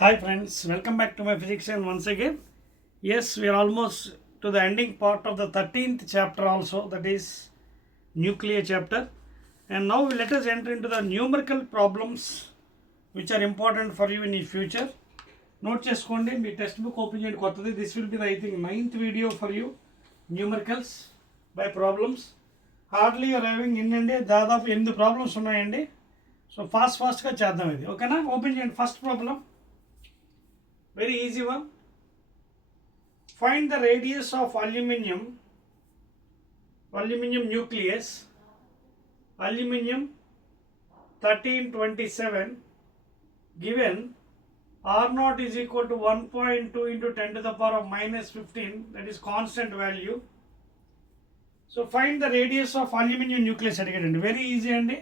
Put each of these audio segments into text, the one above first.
Hi friends, welcome back to my physics and once again. Yes, we are almost to the ending part of the 13th chapter also, that is nuclear chapter. And now let us enter into the numerical problems which are important for you in the future. Note చేసుకోండి మీ text book open చేయండి కొత్తది. This will be the I think 9th video for you, numericals by problems. Hardly you are having ఇన్నండి దాదాపు 8 ప్రాబ్లమ్స్ ఉన్నాయండి. సో ఫాస్ట్గా చేద్దాం ఇది, ఓకేనా? ఓపెన్ చేయండి. First problem, very easy one. Find the radius of aluminium nucleus, aluminium 1327, given R naught is equal to 1.2 into 10 to the power of minus 15, that is constant value. So find the radius of aluminium nucleus అడిగాడండి. Very easy అండి.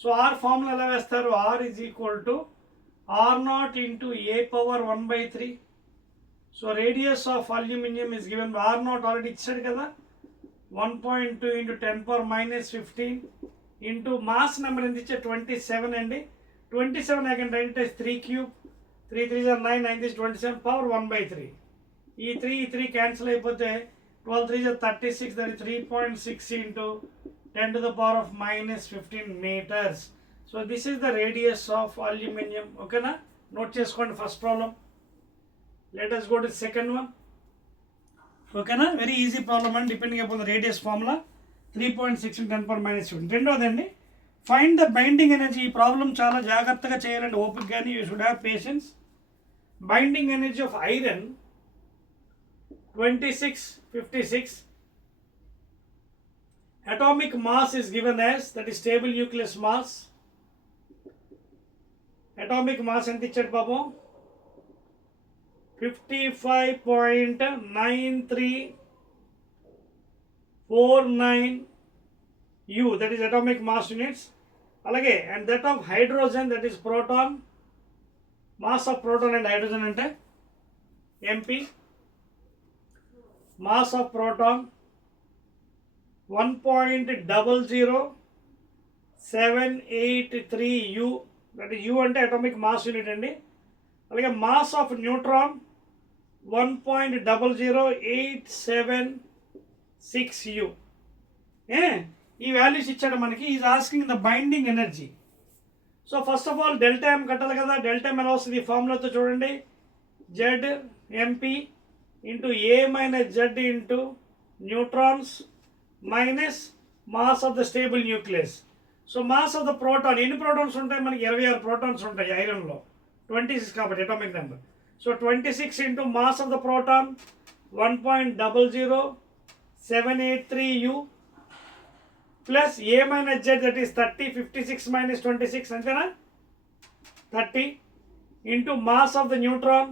So R formula ఎలా వేస్తారు? R is equal to R naught into a power 1 by 3. So radius of aluminium is given by R naught already ఇచ్చాడు కదా, 1.2 into 10 power minus 15 into mass number ఎంత ఇచ్చే 27 అండి. 27 I can write it as 3 cube, 3 3s are 9, 9 is 27 power 1 by 3. ఈ 3 క్యాన్సిల్ అయిపోతే 12 3s are 36, that is 3.6 into 10 to the power of minus 15 meters. So this is the radius of aluminium. Okay na? Note చేసుకోండి first problem. Let us go to the second one. Okay na? Very easy problem and depending upon the radius formula 3.6 into 10 power minus 15. రెండోదండి, find the binding energy. ఈ ప్రాబ్లం చాలా జాగ్రత్తగా చేయాలండి, ఓపిక కానీ. You should have patience. Binding energy of iron 2656. Atomic mass is given as, that is stable nucleus mass. Atomic mass ఎంత ఇచ్చాడు పాపం? 55.9349 U, that is atomic mass units. అలాగే and that of hydrogen, that is proton, mass of proton and hydrogen అంటే MP. Mass of proton 1.00783 U, that U అంటే atomic mass unit అండి. అలాగే mass of neutron 1.00876 U. ఈ values ఇచ్చాడు మనకి. Is asking the binding energy. So first of all delta M కట్టాలి కదా. Delta M ఎలా వస్తుంది? ఈ ఫార్ములాతో చూడండి, Z MP into A minus Z into neutrons minus mass of the stable nucleus. So mass of the proton, ఎన్ని protons ఉంటాయి మనకి? 26 ప్రోటాన్స్ ఉంటాయి ఐరన్లో, 26 కాబట్టి atomic number. So 26 into mass of the proton 1.00783 U plus A minus Z, that is 30, 56 minus 26 అంతేనా, 30 into mass of the neutron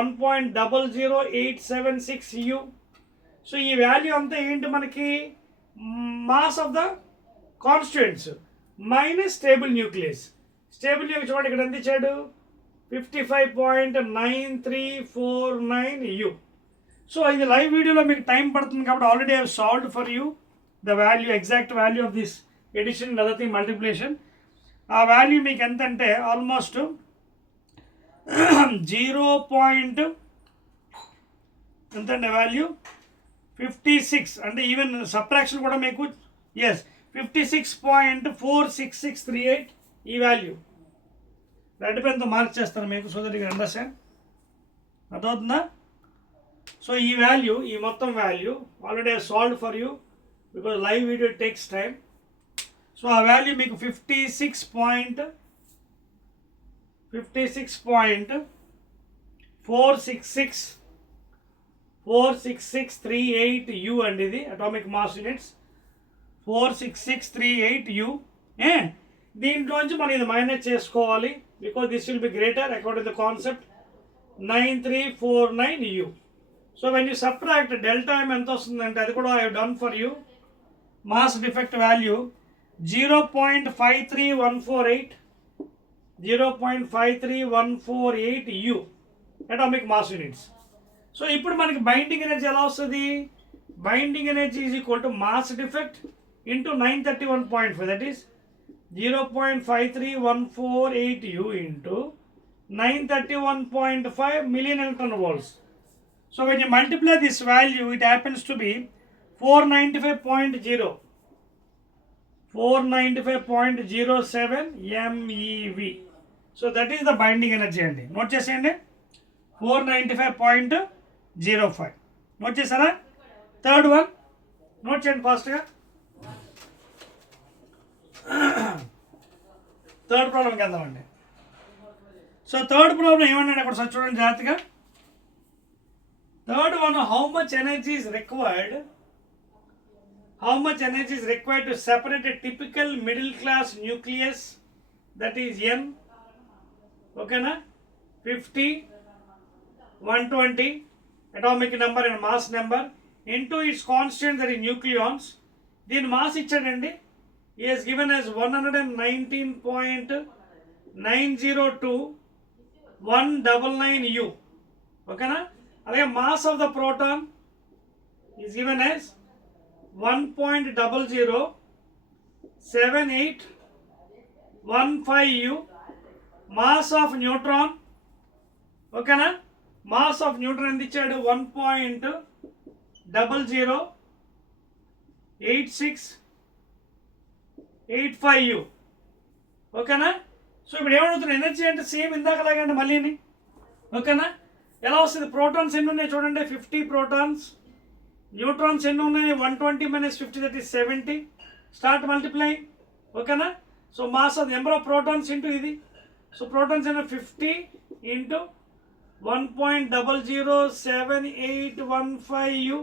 1.00876 U. So ఈ value అంతా ఏంటి మనకి? Mass of the constituents minus stable nucleus. Stable nucleus చూడండి ఇక్కడ ఎంత ఇచ్చాడు? 55.9349 U. So ఇది లైవ్ వీడియోలో మీకు టైం పడుతుంది కాబట్టి already I have solved for you the value, exact value of this addition other thing multiplication. ఆ వాల్యూ మీకు ఎంత అంటే ఆల్మోస్ట్ 0. ఎంతంటే వాల్యూ 56, అంటే ఈవెన్ సబ్ట్రాక్షన్ కూడా మీకు ఎస్ 56.46638 ఈ వాల్యూ రెడ్ పెన్తో మార్క్ చేస్తాను మీకు, so that you can understand. అర్థమవుతుందా? సో ఈ వాల్యూ, ఈ మొత్తం value already I solved for you because live video takes time. So ఆ వాల్యూ మీకు 56.46638 U అండి. ఇది అటామిక్ మాస్ యూనిట్స్ 46638 U. దీంట్లోంచి మనం ఇది మైనస్ చేసుకోవాలి because this will be greater according to the concept 9349 U. So when you subtract delta M ఎంత వస్తుందంటే అది కూడా I have done for you. Mass defect value 0.53148 U atomic mass units. So ఇప్పుడు మనకి బైండింగ్ ఎనర్జీ ఎలా వస్తుంది? Binding energy is equal to mass defect into 931.5, that is 0.5314 U into 931.5 million electron volts. So when you multiply this value, it happens to be 495.0. 495.07 MeV. So that is the binding energy అండి. నోట్ చేసేయండి 495.05. నోట్ చేశారా? Third one note చేయండి ఫాస్ట్గా. థర్డ్ ప్రాబ్లంకి వెళ్దామండి. So third problem ఏమన్నాడు అక్కడ సార్ చూడండి జాగ్రత్తగా. Third one, how much energy is required? How much energy is required to separate a typical middle class nucleus, that is N, okay na, 50, 120 atomic number and mass number into its constant, that is nucleons. Then mass ichadandi, he has given as 119.902 199 U, okay na. Alage mass of the proton is given as 1.007815 U. Mass of neutron, okay na, mass of neutron ఎంత ఇచ్చాడు 1.008685 U, ఓకేనా. సో ఇప్పుడు ఏమవుతుంది, ఎనర్జీ అంటే సేమ్ ఇందాకలాగండి మళ్ళీని, ఓకేనా. ఎలా వస్తుంది, ప్రోటాన్స్ ఎన్ని ఉన్నాయి చూడండి, 50 ప్రోటాన్స్. న్యూట్రాన్స్ ఎన్ని ఉన్నాయి, 120 minus 50, that is 70. స్టార్ట్ మల్టిప్లై, ఓకేనా. So mass of number of protons into ఇది. సో ప్రోటాన్స్ ఏమో 50 into 1.007815 U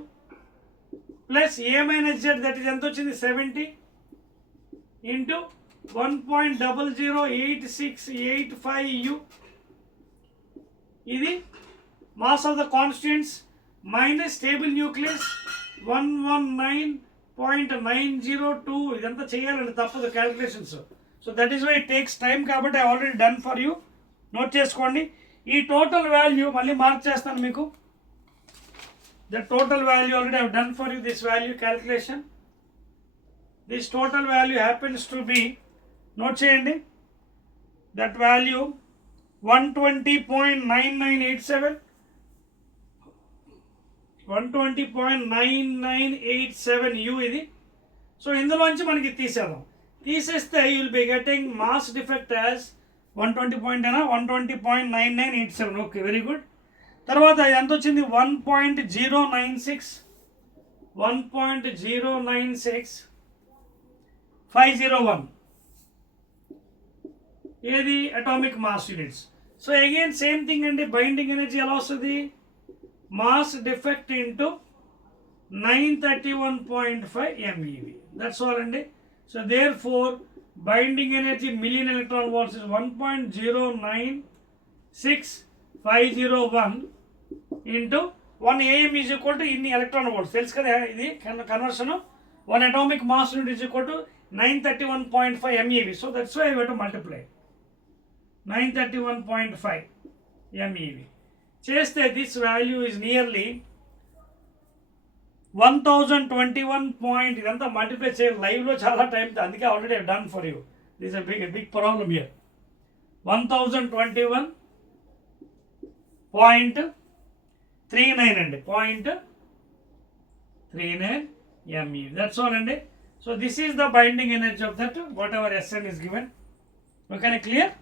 plus A minus Z, that is ఎంత వచ్చింది 70 ఇంటూ 1.008685 U. ఇది mass of the constants minus stable nucleus 119.902. ఇదంతా చేయాలండి, తప్పదు calculations. So that is why it takes time, కాబట్టి I already done for you. Note చేసుకోండి. ఈ total value మళ్ళీ మార్క్ చేస్తాను మీకు. The total value already I done for you, this value calculation. This total value happens to be, note చేయండి, that value 120.9987 120.9987 U ఇది. సో ఇందులోంచి మనకి తీసేద్దాం. తీసేస్తే you will be getting mass defect as 120.9987. Okay, very good. తర్వాత ఎంత వచ్చింది 1.096 ఏది atomic mass units. So again same thing అండి, బైండింగ్ ఎనర్జీ ఎలా వస్తుంది, mass defect into 931.5 MeV. That's all అండి. So therefore binding energy million electron volts is 1.096501 into 1 AM is equal to ఇన్ని electron volts. తెలుసు కదా ఇది కన్వర్షన్. 1 atomic mass unit is equal to 931.5 MeV. So that's why I have to multiply 931.5 MeV. చేస్తే this value is nearly 1021. ఇదంతా multiply చేయాలి, లైవ్లో చాలా time, అందుకే already done for you. This big problem here. 1021.39 అండి, 0.39 MeV. దట్స్ ఆల్ అండి. So this is the binding energy of that whatever SN is given. ఓకేనా, clear?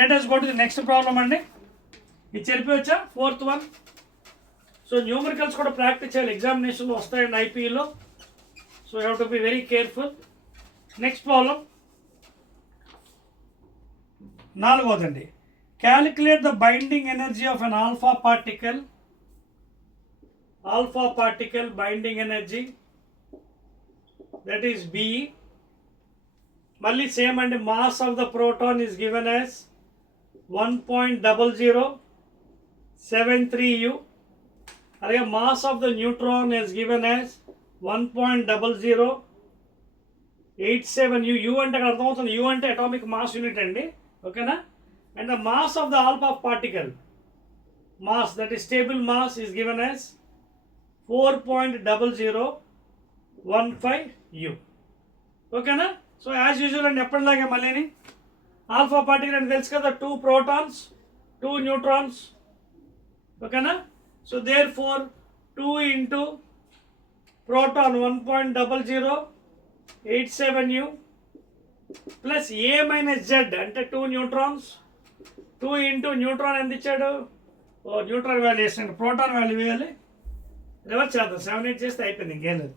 Let us go to the next problem అండి. ఇది చెరిపోవచ్చా, fourth one. So numericals కూడా practice చేయాలి, ఎగ్జామినేషన్లో వస్తాయండి ఐపీఈలో. So you have to be very careful. Next problem నాలుగోదండి. Calculate the binding energy of an alpha particle binding energy, that is B. మళ్ళీ సేమ్ అండి, mass of the proton is given as 1.0073 U. అలాగే mass of the neutron is given as 1.0087 U. U అంటే అక్కడ అర్థమవుతుంది, U అంటే atomic mass unit అండి, ఓకేనా. And the mass of the alpha particle mass, that is stable mass, is given as 4.0015 U. ఓకేనా. So as usual అండి, ఎప్పటిలాగే మళ్ళీని ఆల్ఫా పార్టికల్ అంటే తెలుసు కదా, 2 ప్రోటాన్స్ 2 neutrons. Okay na? So therefore 2 into proton 1.0087 u plus a minus z అంటే 2 neutrons. 2 into neutron ఎంత ఇచ్చాడు? న్యూట్రాన్ వాల్యూ వేసాడు, ప్రోటాన్ వాల్యూ వేయాలి. రివర్స్ చేద్దాం, 7 8 చేస్తే అయిపోయింది, ఇంకేం లేదు.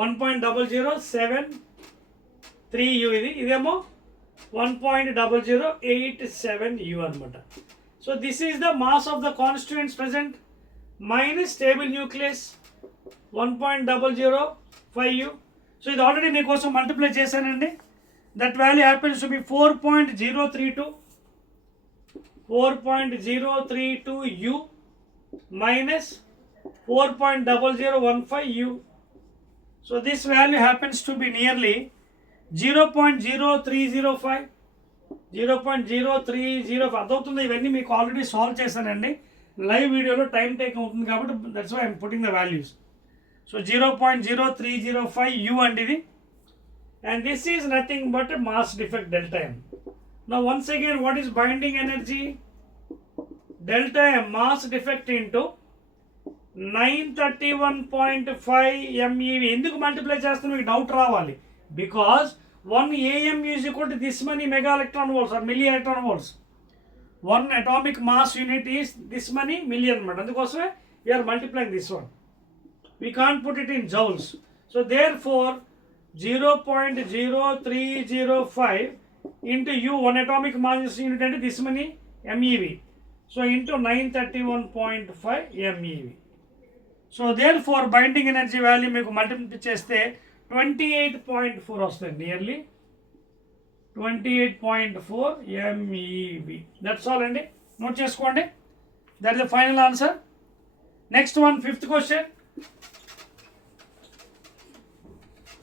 1.0073 u ఇదేమో 1.0087 u అనమాట. So this is the mass of the constituents present minus stable nucleus 1.005 u. So ఇది ఆల్రెడీ మీకోసం మల్టిప్లై చేశానండి. That value happens to be 4.032 u minus 4.0015 u. So this value happens to be nearly 0.0305. 0.0305 అదవుతుంది. ఇవన్నీ మీకు ఆల్రెడీ సాల్వ్ చేశానండి, live వీడియోలో time take అవుతుంది కాబట్టి that's why I'm putting the values. So 0.0305 u అండి ఇది, and this is nothing but a mass defect delta m. Now once again, what is binding energy? Delta m mass defect into 931.5 MeV. ఎందుకు మల్టిప్లై చేస్తాను మీకు డౌట్ రావాలి. బికాస్ 1 AMU is equal to this many mega electron volts or milli electron volts. 1 atomic mass unit is this many million అనమాట. అందుకోసమే we are multiplying this one. We can't put it in joules. So therefore 0.0305 into u, 1 atomic mass unit అంటే this many MeV. So into 931.5 MeV. So therefore binding energy value మీకు multiply చేస్తే 28.4 వస్తుంది, nearly 28.4 MeV. That's all అండి, note చేసుకోండి. That is the final answer. Next one, fifth question.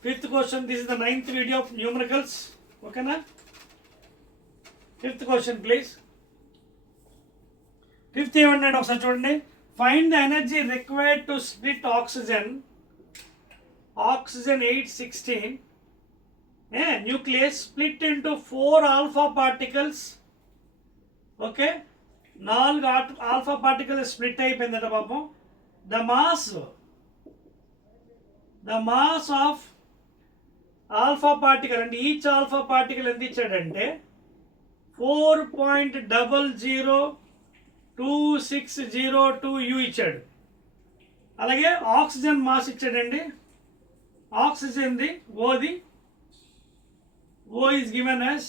Fifth question, this is the 9th video of numericals. ఓకేనా? Fifth question please. Fifth ఏమన్నాడు ఒకసారి చూడండి. Find the energy required to split oxygen 816 nucleus split into 4 alpha particles. Okay, 4 alpha particles split అయిపోయిందట పాపం. the mass of alpha particle and each alpha particle ఎంత ఇచ్చాడంటే 4.002602 u ఇచ్చాడు. అలాగే ఆక్సిజన్ మాస్ ఇచ్చాడండి. Oxygen the O is given as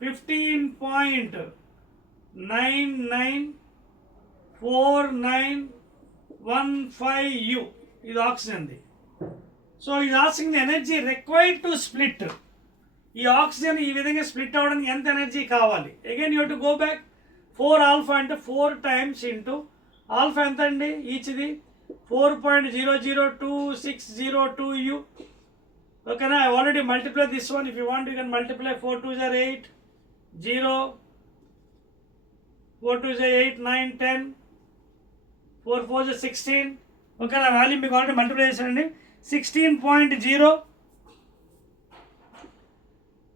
15.994915 u. ఇది oxygen the. So ఇది asking the energy required to split. ఈ ఆక్సిజన్ ఈ విధంగా స్ప్లిట్ అవ్వడానికి ఎంత ఎనర్జీ కావాలి? Again you have to go back. 4 ఆల్ఫా అంటే 4 టైమ్స్ ఇంటూ ఆల్ఫా ఎంత అండి ఈచ్ది? 4.002602 u. Okay, now I already multiplied this one. If you want, you can multiply 4 2s are 8, 0, 4 2s are 8, 9, 10, 4 4s are 16. Okay, now value మీకు already multiply చేశానండి. 16.0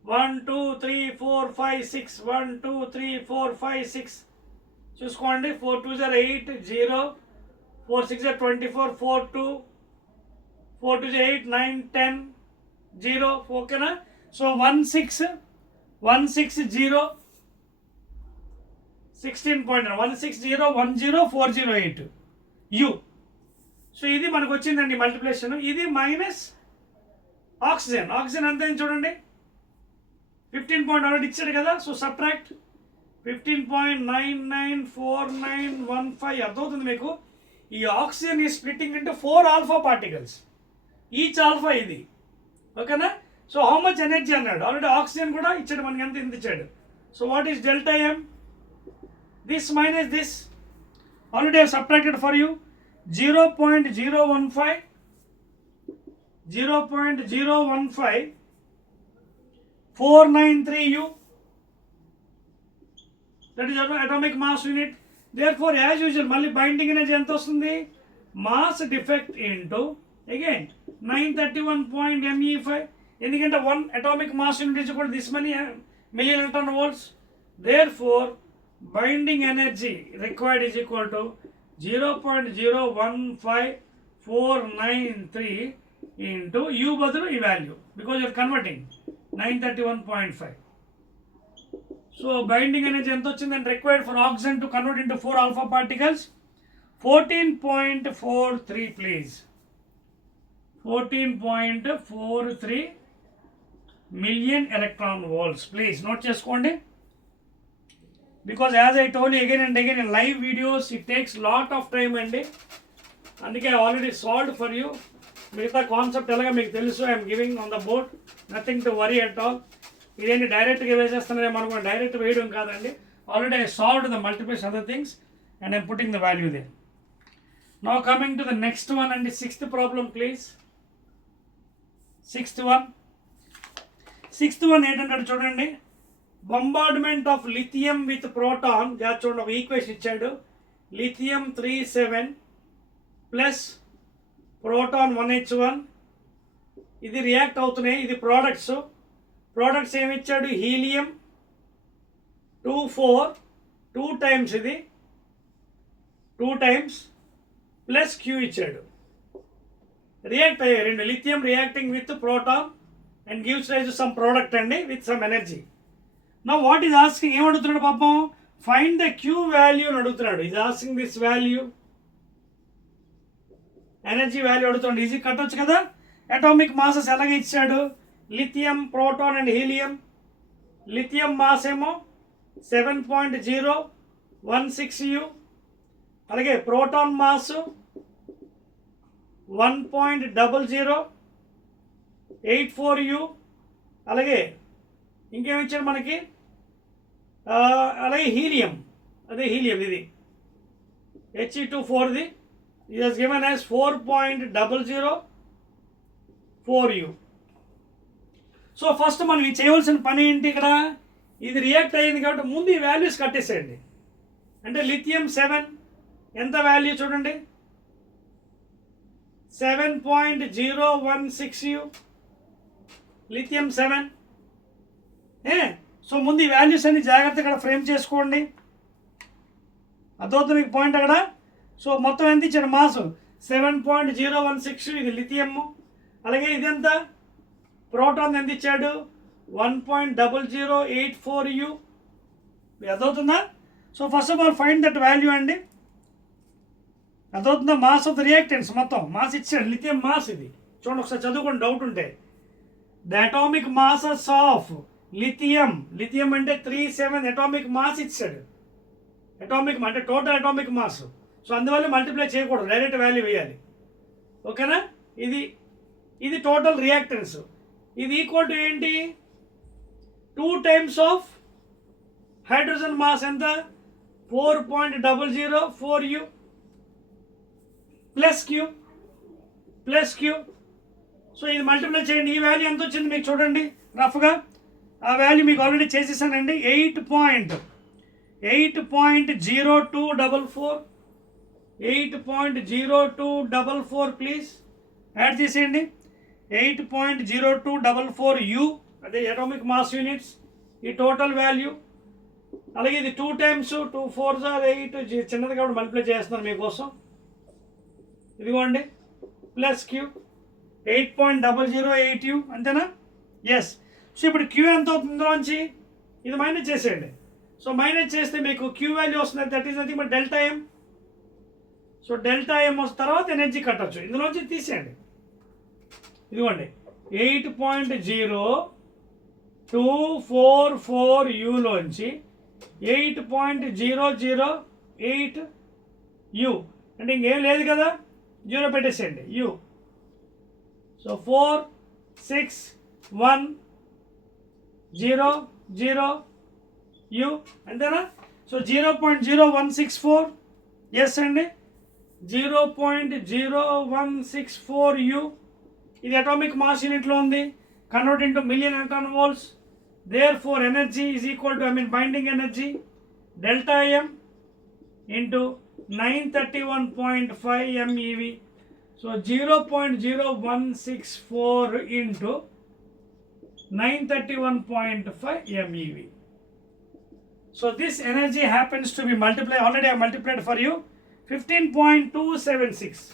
1 2 3 4 5 6 1 2 3 4 5 6 చూసుకోండి. 4 2s are 8, 0, 4 6 are 24, 4 2, 4 2s are 8, 9, 10, 0. ఓకేనా? సో 16.160104008 u. So ఇది మనకు వచ్చిందండి మల్టిప్లికేషన్. ఇది minus oxygen. Oxygen అంతా చూడండి 15 పాయింట్ ఆల్రెడీ ఇచ్చాడు కదా. So subtract 15.994915. అర్థమవుతుంది మీకు? ఈ ఆక్సిజన్ ఈ splitting into 4 alpha particles, each alpha ఇది. ఓకేనా? సో హౌ మచ్ ఎనర్జీ అన్నాడు. ఆల్రెడీ ఆక్సిజన్ కూడా ఇచ్చాడు మనకి, ఎంత ఇచ్చాడు. So what is delta M? This minus this. Already I subtracted for you. 0.015 493 u. That is atomic mass unit. Therefore as usual మళ్ళీ binding energy ఎంత వస్తుంది? మాస్ డిఫెక్ట్ ఇంటూ అగైన్ 931 MeV. ఎందుకంటే 1 atomic mass unit is equal to this many million electron volts. Therefore binding energy required is equal to 0.015493 into U బదులు ఈ value because you're converting 931.5. So binding energy ఎంత వచ్చిందంటే required for oxygen to convert into 4 alpha particles 14.43 please. 14.43 million electron volts. Please note చేసుకోండి. Because as I told you again and again in live videos, it takes lot of time అండి. అందుకే I already solved for you. మిగతా concept ఎలాగా మీకు తెలుసు. I'm giving on the board, nothing to worry at all. ఇదేంటి డైరెక్ట్గా వేసేస్తున్నారేమో అనుకోండి, డైరెక్ట్ వేయడం కాదండి. Already I solved the multiplies other things and I'm putting the value they. Now coming to the next one అండి, sixth problem please. Sixth one ఏంటంటే చూడండి, bombardment of lithium with proton. చూడండి ఒక ఈక్వేషన్ ఇచ్చాడు, లిథియం 37 ప్లస్ ప్రోటాన్ 1H1. ఇది రియాక్ట్ అవుతున్నాయి, ఇది ప్రోడక్ట్స్ ఏమి ఇచ్చాడు, హీలియం 24 2 టైమ్స్, ఇది 2 టైమ్స్ ప్లస్ క్యూ ఇచ్చాడు. రియాక్ట్ అయ్యాయి రెండు, lithium reacting with proton and gives rise to some product అండి విత్ సమ్ ఎనర్జీ. నా వాట్ ఈజ్ ఆస్కింగ్, ఏమడుగుతున్నాడు పాపం, ఫైండ్ ద క్యూ వాల్యూ అని అడుగుతున్నాడు. Is asking this value, energy value అడుగుతున్నాడు. ఈజీ కట్టొచ్చు కదా. అటామిక్ మాసెస్ ఎలాగ ఇచ్చాడు, lithium, proton and helium. Lithium mass ఏమో 7.016U, అలాగే ప్రోటాన్ మాస్ 1.0084U, అలాగే ఇంకేమి ఇచ్చాడు మనకి, అలాగే హీలియం, అదే హీలియం ఇది He24ది is given as 4.004U. So first మనం ఇది చేయవలసిన పని ఏంటి, ఇక్కడ ఇది రియాక్ట్ అయ్యింది కాబట్టి ముందు ఈ వాల్యూస్ కట్టేసేయండి. అంటే లిథియం 7 ఎంత వాల్యూ చూడండి, 7.016U, లిథియం 7. సో ముందు ఈ వాల్యూస్ అన్ని జాగ్రత్తగా ఇక్కడ ఫ్రేమ్ చేసుకోండి. అదవుతుంది మీకు పాయింట్ అక్కడ. సో మొత్తం ఎంత ఇచ్చాడు, మాస్ 7.016, ఇది లిథియం. అలాగే ఇదెంత, ప్రోటాన్ ఎంత ఇచ్చాడు, 1.0084U. అదవుతుందా. So first of all find that value అండి. అదవుతుందా, మాస్ ఆఫ్ ద రియాక్టెన్స్, మొత్తం మాస్ ఇచ్చాడు, లిథియం మాస్ ఇది. చూడండి ఒకసారి చదువుకోండి డౌట్ ఉంటే. The atomic masses of lithium అంటే 37 అటామిక్ మాస్ ఇచ్చాడు. అటామిక్ అంటే టోటల్ అటామిక్ మాస్. సో అందువల్ల మల్టిప్లై చేయకూడదు, డైరెక్ట్ వాల్యూ వేయాలి. ఓకేనా. ఇది టోటల్ రియాక్టెన్స్. ఇది ఈక్వల్ టు ఏంటి, 2 టైమ్స్ ఆఫ్ హైడ్రోజన్ మాస్ ఎంత, 4.004U ప్లస్ క్యూ. సో ఇది మల్టిప్లై చేయండి. ఈ వాల్యూ ఎంత వచ్చింది మీకు చూడండి రఫ్గా. ఆ వాల్యూ మీకు ఆల్రెడీ చేసేసానండి, 8.0244 ప్లీజ్ యాడ్ చేసేయండి. 8.0244U, అదే అటామిక్ మాస్ యూనిట్స్, ఈ టోటల్ వాల్యూ. అలాగే ఇది 2 టైమ్స్ 2 4s 8, చిన్నది కాబట్టి మల్టిప్లై చేస్తున్నాను మీకోసం. ఇదిగోండి ప్లస్ క్యూ 8.008U, అంతేనా. ఎస్. సో ఇప్పుడు క్యూ ఎంత అవుతుంది, ఇందులోంచి ఇది మైనస్ చేసేయండి. సో మైనస్ చేస్తే మీకు క్యూ వాల్యూ వస్తుంది, that is nothing but delta M. So delta M వస్తున్న తర్వాత ఎనర్జీ కట్టచ్చు, ఇందులోంచి తీసేయండి. ఇదిగోండి 8.0244Uలోంచి 8.008U అంటే ఇంకేం లేదు కదా, 0 పెట్టేసేయండి U. సో 46100U అంతేనా. సో 0.0164, ఎస్ అండి, 0.0164U. ఇది అటామిక్ మాస్ యూనిట్లో ఉంది, convert into million electron volts. There for energy is equal to binding energy delta M into 931.5 MeV. So 0.0164 into 931.5 MeV. So this energy happens to be multiplied, already I multiplied for you, 15.276.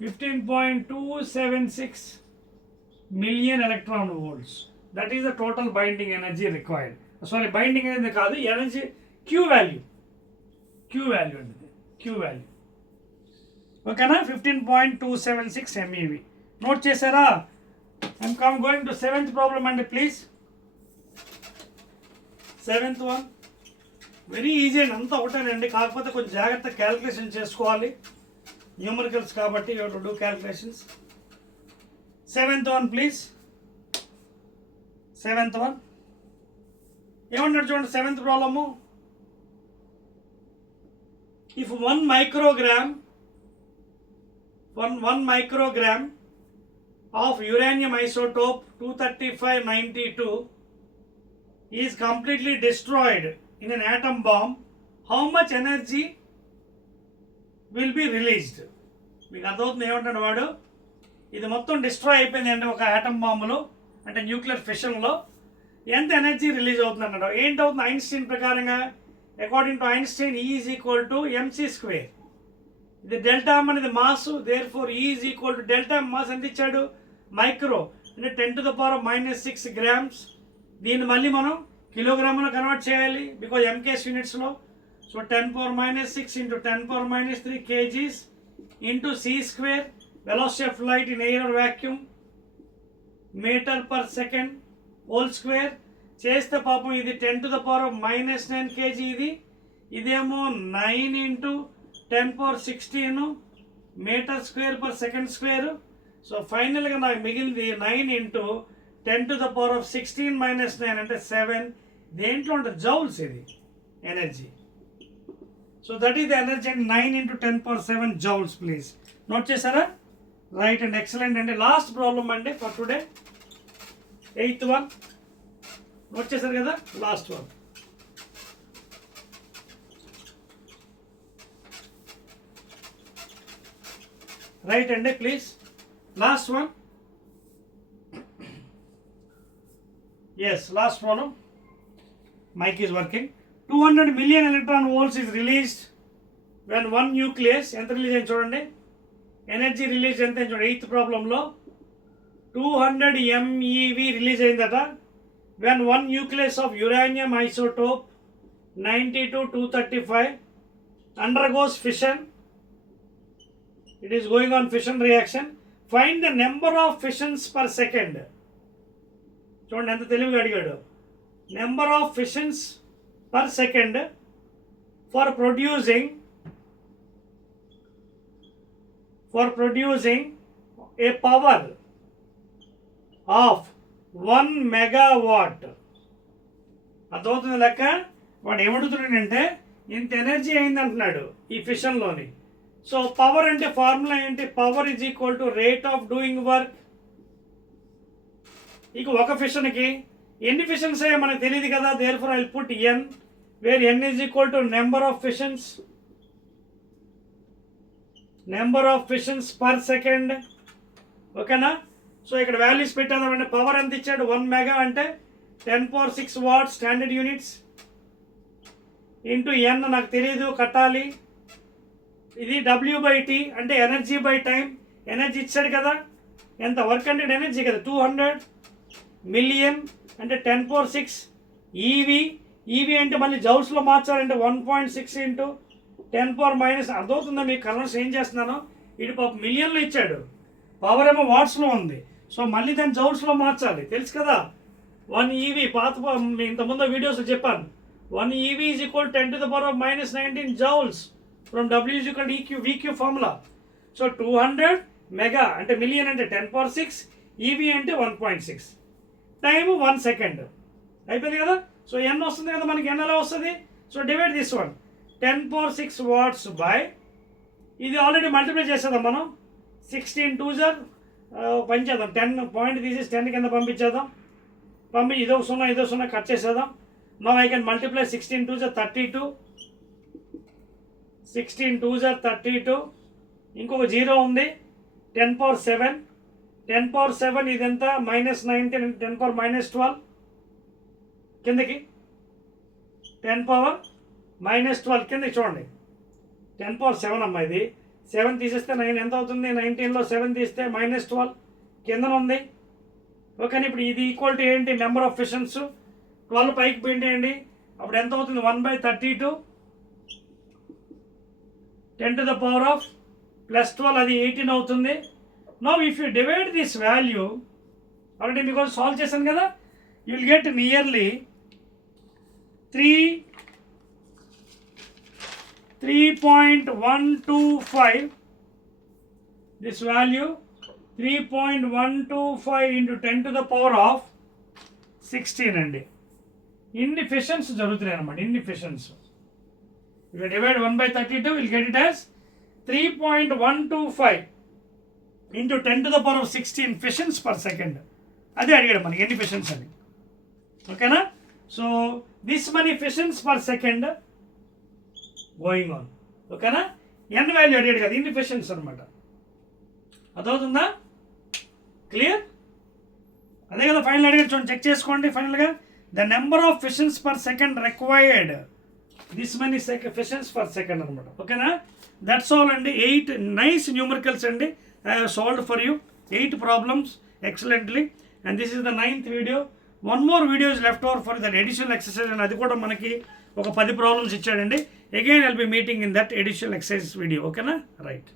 15.276 million electron volts. That is the total binding energy required. Sorry, binding energy కాదు, energy Q value. Q value అండి, Q value. ఓకేనా, 15.276 MeV. Note చేశారా? I'm going to 7th problem అండి please. 7th one very easy అండి, అంతా ఒకటేనండి, కాకపోతే కొంచెం జాగ్రత్త క్యాలిక్యులేషన్ చేసుకోవాలి, న్యూమరికల్స్ కాబట్టి you have to do calculations. 7th one please. 7th one ఏమన్నాడు చూడండి, 7th problem. If 1 microgram of uranium isotope 23592 is completely destroyed in an atom bomb, how much energy will be released? మీకు అర్థమవుతుంది ఏమంటాడు వాడు, ఇది మొత్తం డిస్ట్రాయ్ అయిపోయింది అంటే ఒక ఆటమ్ బాంబులో, అంటే న్యూక్లియర్ ఫిషన్లో ఎంత ఎనర్జీ రిలీజ్ అవుతుంది అన్నాడు. ఏంటవుతుంది ఐన్స్టీన్ ప్రకారంగా, according to Einstein, E is equal to mc². ఇది డెల్టా అనేది mass, therefore E is equal to delta mass ఎంత ఇచ్చాడు, మైక్రో అంటే 10⁻⁻6 grams. దీన్ని మళ్ళీ మనం కిలోగ్రాములో కన్వర్ట్ చేయాలి, బికాజ్ ఎంకేస్ యూనిట్స్లో. So 10⁻⁻6 into 10⁻⁻3 kgs into c², velocity of light in air or vacuum, metre per second whole square చేస్తే పాపం ఇది 10⁻⁻9 kg, ఇదేమో 9 into 10⁻16 metre square per second square. So ఫైనల్గా నాకు మిగిలింది 9 ఇంటూ 10⁻16 - 9 అంటే 7. దేంట్లో ఉంటుంది జౌల్స్ ఇది energy. So that is the energy and 9 into 10⁻7 joules. Please note చేశారా? రైట్ అండ్ ఎక్సలెంట్ అండి. లాస్ట్ ప్రాబ్లం అండి for today, 8th one. Note చేశారు కదా, లాస్ట్ వన్. రైట్ అండి please, last one. Yes, last problem. Mic is working. 200 million electron volts is released when one nucleus, ఎంత రిలీజ్ అయింది చూడండి, energy release ఎంత చూడండి. 8th ప్రాబ్లంలో 200 MeV రిలీజ్ అయిందట when one nucleus of uranium isotope 92-235 undergoes fission. It is going on fission reaction. Find the number of fissions per second. చూడండి ఎంత తెలివిగా అడిగాడు. Number of fissions per second for producing a power of 1 megawatt. అర్థమవుతుంది లెక్క. వాడు ఏమడుగుతున్నాడంటే ఇంత ఎనర్జీ అయింది అంటున్నాడు ఈ ఫిషన్లోని. సో పవర్ అంటే ఫార్ములా ఏంటి, power is equal to rate of doing work. ఇక ఒక ఫిషన్కి ఎన్ని ఫిషన్స్ అయ్యా మనకు తెలియదు కదా, therefore I will put n, where n is equal to number of fissions per second. ఓకేనా? సో ఇక్కడ వాల్యూస్ పెట్టేదామంటే పవర్ ఎంత ఇచ్చాడు, 1 మెగా అంటే 10⁻6 watts standard units into n నాకు తెలియదు, కట్టాలి. ఇది W/T అంటే ఎనర్జీ బై టైం. ఎనర్జీ ఇచ్చాడు కదా, ఎంత వర్క్ అంటే ఎనర్జీ కదా, 200 మిలియన్ అంటే 10⁻6 ఈవీ అంటే మళ్ళీ జౌల్స్లో మార్చాలంటే 1.6 ఇంటూ 10⁻⁻. అర్థమవుతుందా మీకు కన్వర్షన్ ఏం చేస్తున్నాను? ఇటు పాప మిలియన్లో ఇచ్చాడు, పవర్ ఏమో వాట్స్లో ఉంది. సో మళ్ళీ దాన్ని జౌల్స్లో మార్చాలి, తెలుసు కదా. 1 EV పాత ఇంతకుముందు వీడియోస్లో చెప్పాను, 1 EV is equal 10⁻⁻19 joules from W is equal VQ formula. So 200 మెగా అంటే మిలియన్ అంటే 10⁻6, EV అంటే 1.6, టైము 1 సెకండ్. అయిపోయింది కదా. సో n వస్తుంది కదా మనకి, n ఎలా వస్తుంది? So divide this one 10⁻6 watts by, ఇది ఆల్రెడీ మల్టిప్లై చేసేద్దాం మనం. 16 2s పంచేద్దాం, 10 పాయింట్ తీసేసి 10 కింద పంపించేద్దాం. ఇదో 0 కట్ చేసేద్దాం. నో ఐ కెన్ మల్టిప్లై 16 2s 32, 16 2s 32, ఇంకొక 0 ఉంది, 10⁻7. 10⁻7 ఇదంతా -19 10⁻12 కిందకి. 10 పవర్ -12 కింద చూడండి 10 పవర్ 7 అమ్మా, ఇది 7 తీసేస్తే 9 ఎంత అవుతుంది, 19లో 7 తీస్తే -12 కిందన ఉంది. ఓకేనా, ఇప్పుడు ఇది ఈక్వల్ టు ఏంటి, నెంబర్ ఆఫ్ ఫిషన్స్ 12 పైకి పోయింటేయండి, అప్పుడు ఎంత అవుతుంది 1/32 10⁻+12 అది 18 అవుతుంది. Now if you divide this value, already మీకు సాల్వ్ చేశాను కదా, you will get nearly 3.125. This value 3.125 into 10⁻16 అండి. ఇన్ని ఫిషన్స్ జరుగుతున్నాయి అన్నమాట, ఇన్ని ఫిషన్స్. If you divide 1/32, we'll get it as 3.125 into 10⁻16 fissions per second. అదే అడిగాడు మనకి ఎన్ని ఫిషన్స్ అని. ఓకేనా, so this many fissions per second going on. ఓకేనా, ఎన్ వాల్యూ అడిగాడు కదా, ఇన్ని ఫిషన్స్ అనమాట. అదవుతుందా, క్లియర్? అదే కదా ఫైనల్ అడిగాడు, చూడండి చెక్ చేసుకోండి. ఫైనల్గా the number of fissions per second required this many fissions per second అనమాట. ఓకేనా, దట్స్ ఆల్ అండి. 8 నైస్ న్యూమరికల్స్ అండి. I have solved for you 8 problems excellently. And this is the 9th video. 1 more video is left over for that additional exercise, and అది కూడా మనకి ఒక 10 ప్రాబ్లమ్స్ ఇచ్చాడండి. Again I'll be meeting in that additional exercise video. ఓకేనా, రైట్.